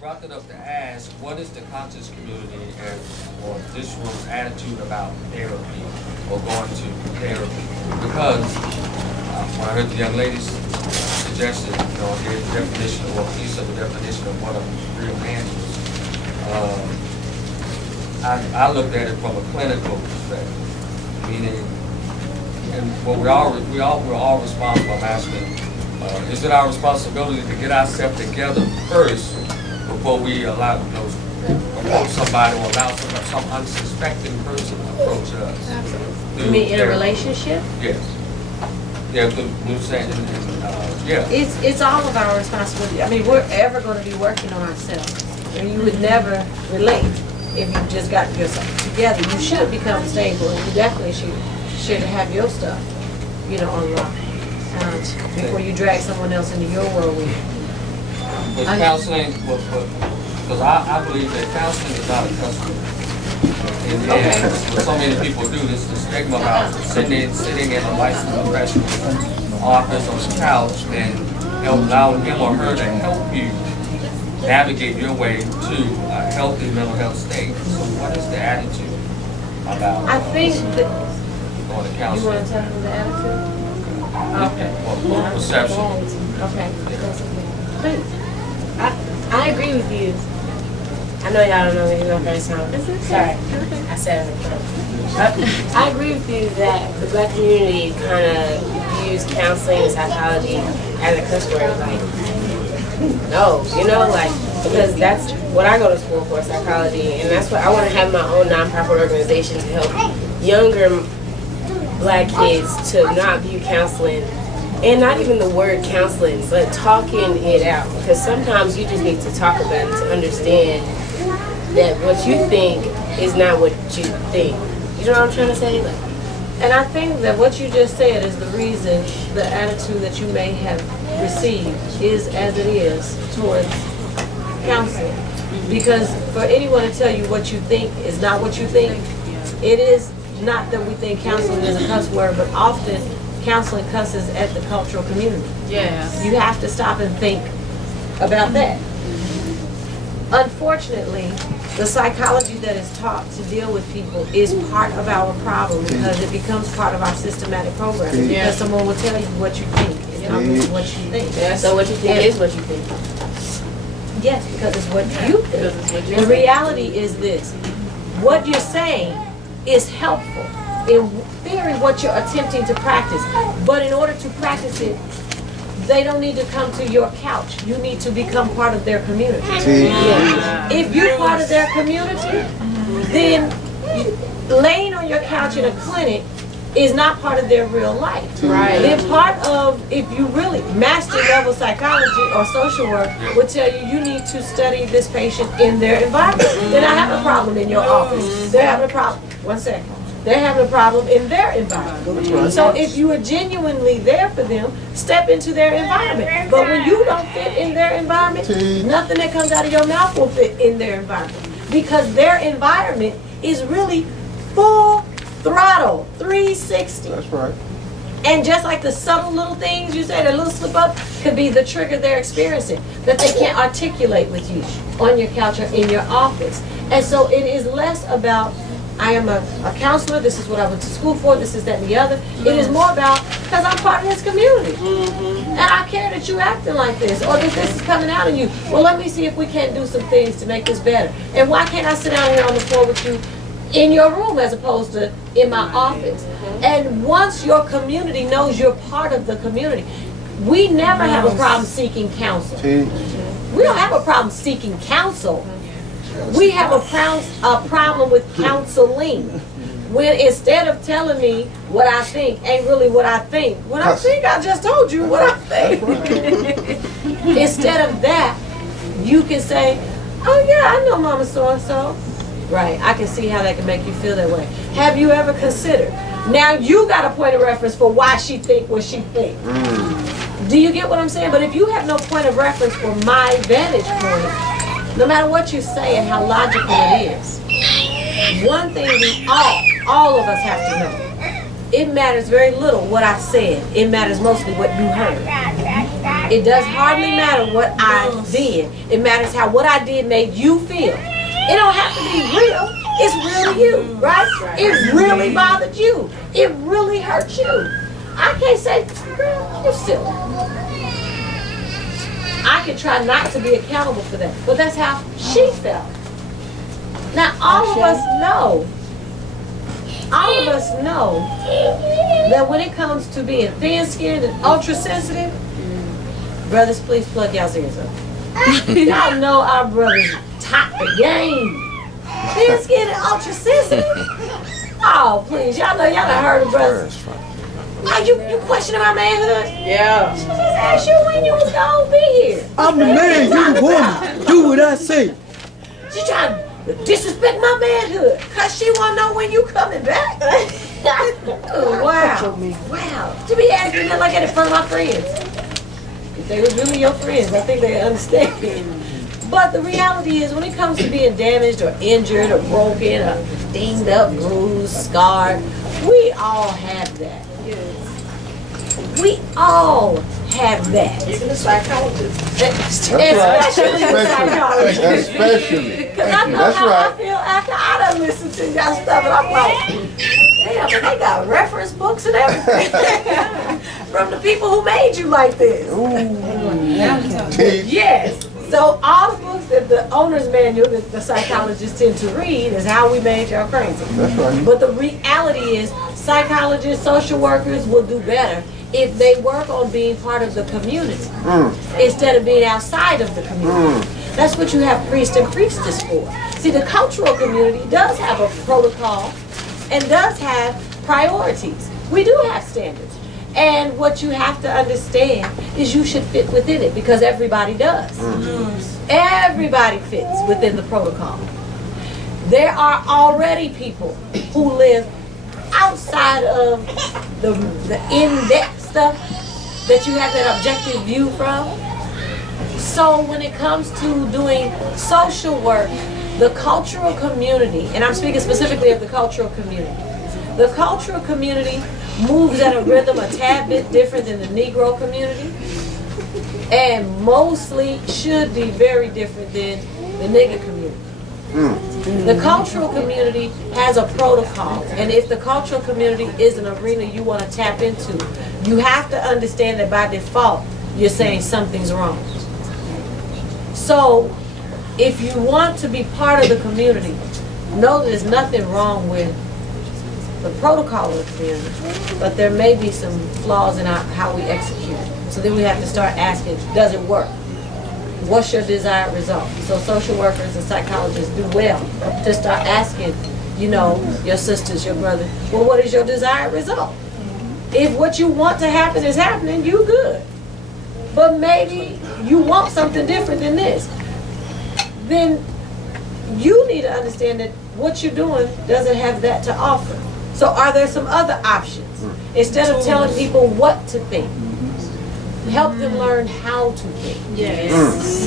brought that up to ask, what is the conscious community and or this room's attitude about therapy or going to therapy? Because when I heard the young lady's suggestion, gave the definition or a piece of the definition of what a real man is, I looked at it from a clinical perspective, meaning, and what we're all responsible. I'm asking, is it our responsibility to get ourselves together first before we approach somebody or allow some unsuspecting person to approach us? Absolutely. You mean in a relationship? Yes. Yeah, because we're saying, yeah. It's all of our responsibility. I mean, we're ever going to be working on ourselves. And you would never relate if you just got yourself together. You should become stable, and you definitely should have your stuff, on lock before you drag someone else into your whirlwind. But counseling, because I believe that counseling is not a customer. And what so many people do, this is the stigma about sitting in a licensed professional's office on the couch and allowing him or her to help you navigate your way to a healthy mental health state. So what is the attitude about I think that going to counseling? You want to tell them the attitude? Okay. Well, perception. Okay. I agree with you. I know y'all don't know me my first time. Sorry, I said it. I agree with you that the Black community kind of views counseling and psychology as a cuss word. Like, no, because that's what I go to school for, psychology, and that's what I want to have my own nonprofit organization to help younger Black kids to not view counseling, and not even the word counseling, but talking it out. Because sometimes you just need to talk about it to understand that what you think is not what you think. You know what I'm trying to say? And I think that what you just said is the reason the attitude that you may have received is as it is towards counseling. Because for anyone to tell you what you think is not what you think, it is not that we think counseling is a cuss word, but often counseling cusses at the cultural community. Yes. You have to stop and think about that. Unfortunately, the psychology that is taught to deal with people is part of our problem because it becomes part of our systematic programming. Because someone will tell you what you think is not what you think. Yeah, so what you think is what you think. Yes, because it's what you think. The reality is this. What you're saying is helpful. In theory, what you're attempting to practice. But in order to practice it, they don't need to come to your couch. You need to become part of their community. If you're part of their community, then laying on your couch in a clinic is not part of their real life. Right. They're part of, if you really, master level psychology or social work would tell you you need to study this patient in their environment. They're not having a problem in your office. They're having a problem. One second. They're having a problem in their environment. So if you are genuinely there for them, step into their environment. But when you don't fit in their environment, nothing that comes out of your mouth will fit in their environment. Because their environment is really full throttle, 360. That's right. And just like the subtle little things you say, the little slip up could be the trigger they're experiencing that they can't articulate with you on your couch or in your office. And so it is less about I am a counselor, this is what I went to school for, this is that and the other. It is more about, because I'm part of this community. And I care that you're acting like this, or that this is coming out of you. Well, let me see if we can't do some things to make this better. And why can't I sit down here on the floor with you in your room as opposed to in my office? And once your community knows you're part of the community, we never have a problem seeking counsel. We don't have a problem seeking counsel. We have a problem with counseling. When instead of telling me what I think ain't really what I think. What I think, I just told you what I think. Instead of that, you can say, oh yeah, I know Mama so-and-so. Right, I can see how that can make you feel that way. Have you ever considered? Now you got a point of reference for why she think what she think. Do you get what I'm saying? But if you have no point of reference for my vantage point, no matter what you say and how logical it is, one thing we all of us have to know, it matters very little what I said. It matters mostly what you heard. It does hardly matter what I did. It matters how what I did made you feel. It don't have to be real. It's real to you, right? It really bothered you. It really hurt you. I can't say, girl, you're silly. I can try not to be accountable for that, but that's how she felt. Now, all of us know that when it comes to being thin-skinned and ultra-sensitive, brothers, please plug y'all's ears up. Y'all know our brothers top the game. Thin-skinned and ultra-sensitive. Oh, please, y'all know y'all done heard of brothers. Are you questioning my manhood? Yeah. She just asked you when you was gonna be here. I'm the man, you the woman. Do what I say. She trying to disrespect my manhood, cause she wanna know when you coming back. Oh, wow. Wow. To be asking that like that in front of my friends. If they was really your friends, I think they understand. But the reality is when it comes to being damaged or injured or broken or dinged up, bruised, scarred, we all have that. We all have that. Even the psychologist. Especially the psychologist. Especially. Because I know how I feel after I done listened to y'all stuff, and I'm like, damn, and they got reference books and everything from the people who made you like this. Yes. So all the books that the owner's manual that the psychologists tend to read is how we made y'all crazy. That's right. But the reality is psychologists, social workers will do better if they work on being part of the community instead of being outside of the community. That's what you have priest and priestess for. See, the cultural community does have a protocol and does have priorities. We do have standards. And what you have to understand is you should fit within it because everybody does. Everybody fits within the protocol. There are already people who live outside of the in-depth stuff that you have that objective view from. So when it comes to doing social work, the cultural community, and I'm speaking specifically of the cultural community, the cultural community moves at a rhythm a tad bit different than the Negro community, and mostly should be very different than the nigger community. The cultural community has a protocol, and if the cultural community is an arena you want to tap into, you have to understand that by default, you're saying something's wrong. So, if you want to be part of the community, know that there's nothing wrong with the protocol of the community, but there may be some flaws in how we execute it. So then we have to start asking, does it work? What's your desired result? So social workers and psychologists do well to start asking, you know, your sisters, your brother, well, what is your desired result? If what you want to happen is happening, you good. But maybe you want something different than this. Then you need to understand that what you're doing doesn't have that to offer. So are there some other options? Instead of telling people what to think, help them learn how to think. Yes.